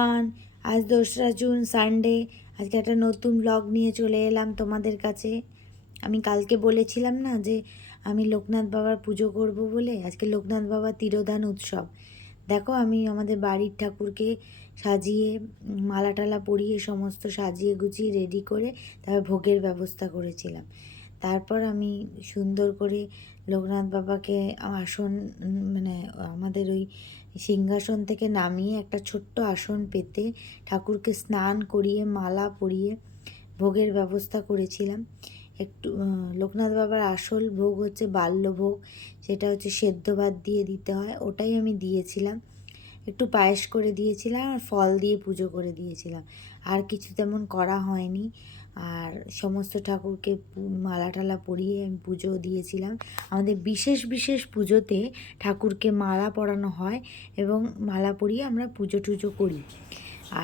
Everyone, আজ 2রা June Sunday. আজকে একটা নতুন ব্লগ নিয়ে চলে এলাম তোমাদের কাছে। আমি কালকে বলেছিলাম না যে আমি লোকনাথ বাবার পুজো করব বলে। আজকে লোকনাথ বাবার তিরোধান উৎসব। দেখো আমি আমাদের বাড়ির ঠাকুরকে সাজিয়ে মালা টালা পরিয়ে সমস্ত সাজিয়ে গুছিয়ে রেডি করে তারপর ভোগের ব্যবস্থা করেছিলাম। তারপর আমি সুন্দর করে লোকনাথ বাবাকে আসন মানে আমাদের ওই সিংহাসন থেকে নামিয়ে একটা ছোট্ট আসন পেতে ঠাকুরকে স্নান করিয়ে মালা পরিয়ে ভোগের ব্যবস্থা করেছিলাম। একটু লোকনাথ বাবার আসল ভোগ হচ্ছে বাল্যভোগ, সেটা হচ্ছে সেদ্ধ ভাত দিয়ে দিতে হয়, ওটাই আমি দিয়েছিলাম। একটু পায়েস করে দিয়েছিলাম আর ফল দিয়ে পুজো করে দিয়েছিলাম, আর কিছু তেমন করা হয়নি। আর সমস্ত ঠাকুরকে মালা টালা পরিয়ে আমি পুজো দিয়েছিলাম। আমাদের বিশেষ বিশেষ পুজোতে ঠাকুরকে মালা পরানো হয় এবং মালা পরিয়ে আমরা পুজো টুজো করি।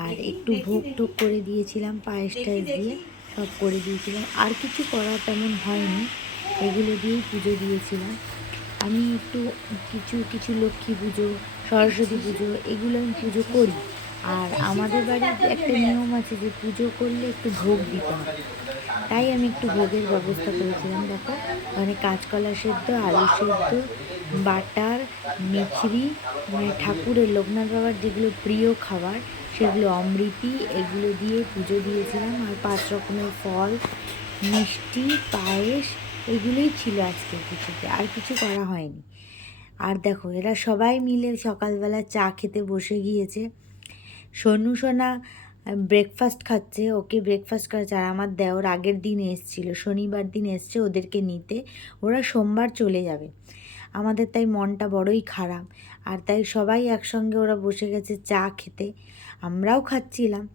আর একটু ভোগ টোগ করে দিয়েছিলাম, পায়েস টায়েস দিয়ে সব করে দিয়েছিলাম। আর কিছু করা তেমন হয়নি, এগুলো দিয়েই পুজো দিয়েছিলাম। আমি একটু কিছু কিছু লক্ষ্মী পুজো, সরস্বতী পুজো এগুলো আমি পুজো করি। আর আমাদের বাড়িতে একটা নিয়ম আছে যে পুজো করলে একটু ভোগ দিতে হয়, তাই আমি একটু ভোগের ব্যবস্থা করেছিলাম। দেখো মানে কাঁচকলা সেদ্ধ, আলু সেদ্ধ, বাটার, মিছরি, মানে ঠাকুরের লোকনাথ বাবার যেগুলো প্রিয় খাবার সেগুলো, অমৃতি, এগুলো দিয়ে পুজো দিয়েছিলাম। আর 5 রকমের ফল, মিষ্টি, পায়েস, এগুলোই ছিল আজকের কিছুতে, আর কিছু করা হয়নি। আর দেখো এরা সবাই মিলে সকালবেলা চা খেতে বসে গিয়েছে। সোনু সোনা ব্রেকফাস্ট খাচ্ছে, ওকে ব্রেকফাস্ট খাচ্ছে। আর আমার দেওর আগের দিন এসছিল, শনিবার দিন এসছে ওদেরকে নিতে, ওরা সোমবার চলে যাবে। আমাদের তাই মনটা বড়ই খারাপ। আর তাই সবাই একসঙ্গে ওরা বসে গেছে চা খেতে, আমরাও খাচ্ছিলাম।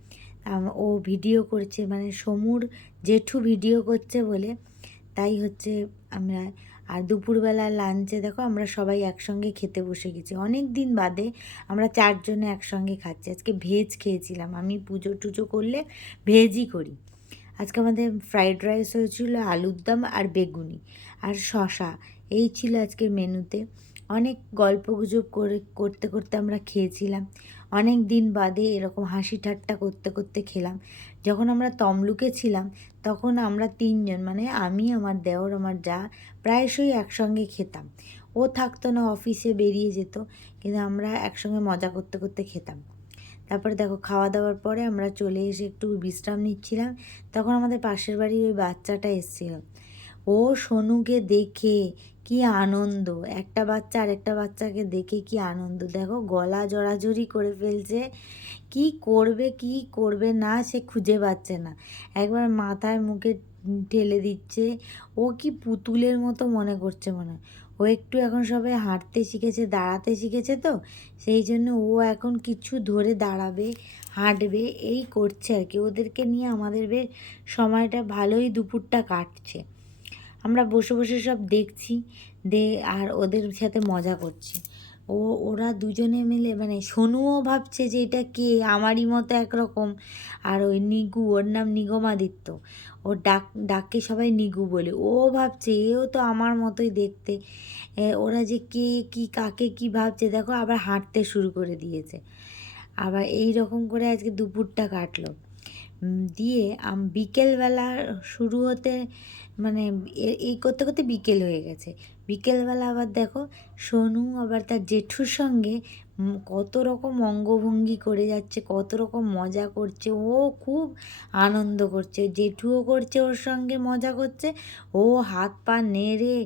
ও ভিডিও করছে, মানে সমুর জেঠু ভিডিও করছে বলে তাই হচ্ছে আমরা। আর দুপুরবেলা লাঞ্চে দেখো আমরা সবাই একসঙ্গে খেতে বসে গেছি, অনেক দিন বাদে আমরা 4জনে একসঙ্গে খাচ্ছি। আজকে ভেজ খেয়েছিলাম, আমি পুজো টুজো করলে ভেজই করি। আজকে আমাদের ফ্রাইড রাইস হয়েছিল, আলুর দম আর বেগুনি আর শশা, এই ছিল আজকের মেনুতে। অনেক গল্পগুজব করতে করতে আমরা খেয়েছিলাম, অনেক দিন বাদে এরকম হাসি ঠাট্টা করতে করতে খেলাম। যখন আমরা তমলুকে ছিলাম তখন আমরা 3জন, মানে আমি, আমার দেওর, আমার যা, প্রায়শই একসঙ্গে খেতাম। ও থাকতো না, অফিসে বেরিয়ে যেত, কিন্তু আমরা একসঙ্গে মজা করতে করতে খেতাম। তারপরে দেখো খাওয়া দাওয়ার পরে আমরা চলে এসে একটু বিশ্রাম নিচ্ছিলাম, তখন আমাদের পাশের বাড়ির ওই বাচ্চাটা এসেছিল। ও সোনুকে দেখে কি আনন্দ, একটা বাচ্চা আরেকটা বাচ্চাকে দেখে কি আনন্দ, দেখো গলা জড়াজড়ি করে ফেলছে। কি করবে কি করবে না সে খুঁজে পাচ্ছে না, একবার মাথায় মুখে ঢেলে দিচ্ছে। ও কি পুতুলের মতো মনে করছে, মনে হয়। ও একটু এখন সবে হাঁটতে শিখেছে, দাঁড়াতে শিখেছে, তো সেই জন্য ও এখন কিছু ধরে দাঁড়াবে, হাঁটবে, এই করছে আর কি। ওদেরকে নিয়ে আমাদের বেশ সময়টা ভালোই দুপুরটা কাটছে। আমরা বসে বসে সব দেখছি, আর ওদের সাথে মজা করছি। ওরা দুজনে মিলে, মানে সোনুও ভাবছে যে এটা কে, আমারই মতো একরকম। আর ওই নিগু, ওর নাম নিগমাদিত্য, ওর ডাকে সবাই নিগু বলে, ও ভাবছে এও তো আমার মতোই দেখতে। ওরা যে কে কি কাকে কি ভাবছে, দেখো আবার হাঁটতে শুরু করে দিয়েছে। আবার এই রকম করে আজকে দুপুরটা কাটলো। দিয়ে বিকেলবেলা শুরু হতে, মানে এই করতে করতে বিকেল হয়ে গেছে। বিকেলবেলা আবার দেখো সোনু আবার তার জেঠুর সঙ্গে কত রকম অঙ্গভঙ্গি করে যাচ্ছে, কত রকম মজা করছে, ও খুব আনন্দ করছে, জেঠুও করছে ওর সঙ্গে মজা করছে, ও হাত পা নেড়ে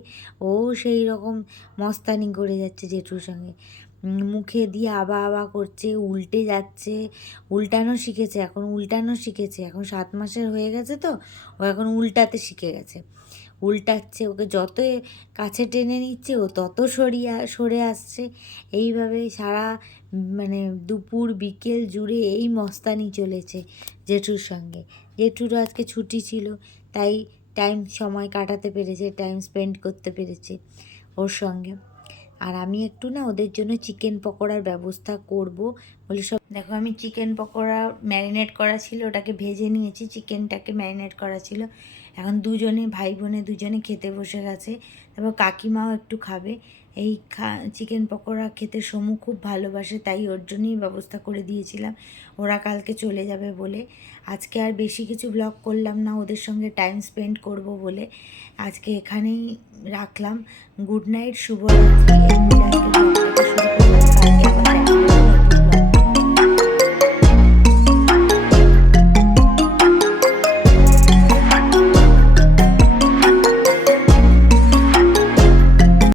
ও সেই রকম মস্তানি করে যাচ্ছে জেঠুর সঙ্গে। মুখে দিয়ে আবা আবা করছে, উল্টে যাচ্ছে, উল্টানো শিখেছে, এখন 7 মাসের হয়ে গেছে, তো ও এখন উল্টাতে শিখে গেছে। উল্টাচ্ছে, ওকে যত কাছে টেনে নিচ্ছে ও তত সরে আসছে। এইভাবে সারা মানে দুপুর বিকেল জুড়ে এই মস্তানি চলেছে জেঠুর সঙ্গে। জেঠুরও আজকে ছুটি ছিল, তাই সময় কাটাতে পেরেছে, টাইম স্পেন্ড করতে পেরেছে ওর সঙ্গে। আর আমি একটু না ওদের জন্য চিকেন পকোড়ার ব্যবস্থা করব বলে সব, দেখো আমি চিকেন পকোড়া ম্যারিনেট করা ছিল, ওটাকে ভেজে নিয়েছি, চিকেনটাকে ম্যারিনেট করা ছিল। এখন দুজনে ভাই বোনে দুজনে খেতে বসে গেছে, তারপর কাকিমাও একটু খাবে। এই চিকেন পকোড়া খেতে সমু খুব ভালোবাসে, তাই ওর জন্যই ব্যবস্থা করে দিয়েছিলাম। ওরা কালকে চলে যাবে বলে আজকে আর বেশি কিছু ব্লগ করলাম না, ওদের সঙ্গে টাইম স্পেন্ড করব বলে আজকে এখানেই রাখলাম। গুড নাইট, শুভরাত্রি। এই বলে আজকে ব্লগটাকে শুরু করলাম।